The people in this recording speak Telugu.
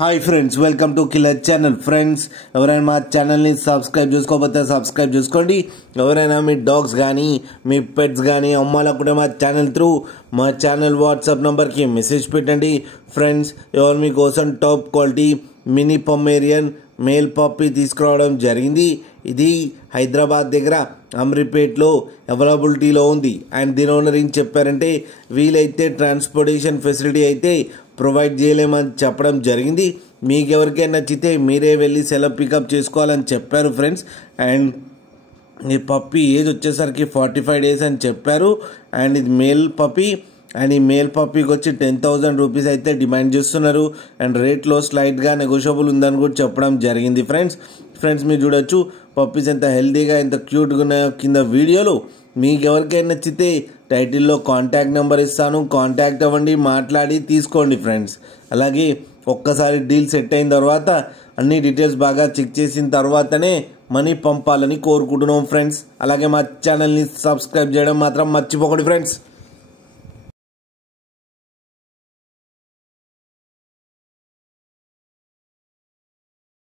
Hi friends, welcome to killer channel. Friends, ఎవరైనా మా ఛానల్ని సబ్స్క్రైబ్ చేసుకోకపోతే సబ్స్క్రైబ్ చేసుకోండి. ఎవరైనా మీ డాగ్స్ కానీ మీ పెట్స్ కానీ అమ్మాలనుకుంటే మా ఛానల్ వాట్సాప్ నెంబర్కి మెసేజ్ పెట్టండి. ఫ్రెండ్స్, ఎవరు మీకోసం top quality mini Pomeranian male puppy తీసుకురావడం జరిగింది. ఇది హైదరాబాద్ దగ్గర అమ్రిపేట్లో అవైలబిలిటీలో ఉంది. అండ్ దీని ఓనర్ ఏం చెప్పారంటే, వీలైతే ట్రాన్స్పోర్టేషన్ ఫెసిలిటీ అయితే ప్రొవైడ్ చేయలేమని చెప్పడం జరిగింది. మీకు ఎవరికైనా నచ్చితే మీరే వెళ్ళి సెలవు పికప్ చేసుకోవాలని చెప్పారు ఫ్రెండ్స్. అండ్ ఈ పప్పీ ఏజ్ వచ్చేసరికి 45 days అని చెప్పారు. అండ్ ఇది మేల్ పప్పీ. అండ్ ఈ మేల్ పప్పీకి వచ్చి 10,000 రూపీస్ అయితే డిమాండ్ చేస్తున్నారు. అండ్ రేట్లో స్లైట్గా నెగోషియబుల్ ఉందని కూడా చెప్పడం జరిగింది. ఫ్రెండ్స్ మీరు చూడొచ్చు పప్పీస్ ఎంత హెల్తీగా ఎంత క్యూట్గా ఉన్నాయో కింద వీడియోలో. మీకు ఎవరికైనా నచ్చితే టైటిల్లో కాంటాక్ట్ నెంబర్ ఇస్తాను, కాంటాక్ట్ అవ్వండి, మాట్లాడి తీసుకోండి ఫ్రెండ్స్. అలాగే ఒక్కసారి డీల్ సెట్ అయిన తర్వాత అన్ని డీటెయిల్స్ బాగా చెక్ చేసిన తర్వాతనే మనీ పంపాలని కోరుకుంటున్నాం ఫ్రెండ్స్. అలాగే మా ఛానల్ని సబ్స్క్రైబ్ చేయడం మాత్రం మర్చిపోకండి ఫ్రెండ్స్.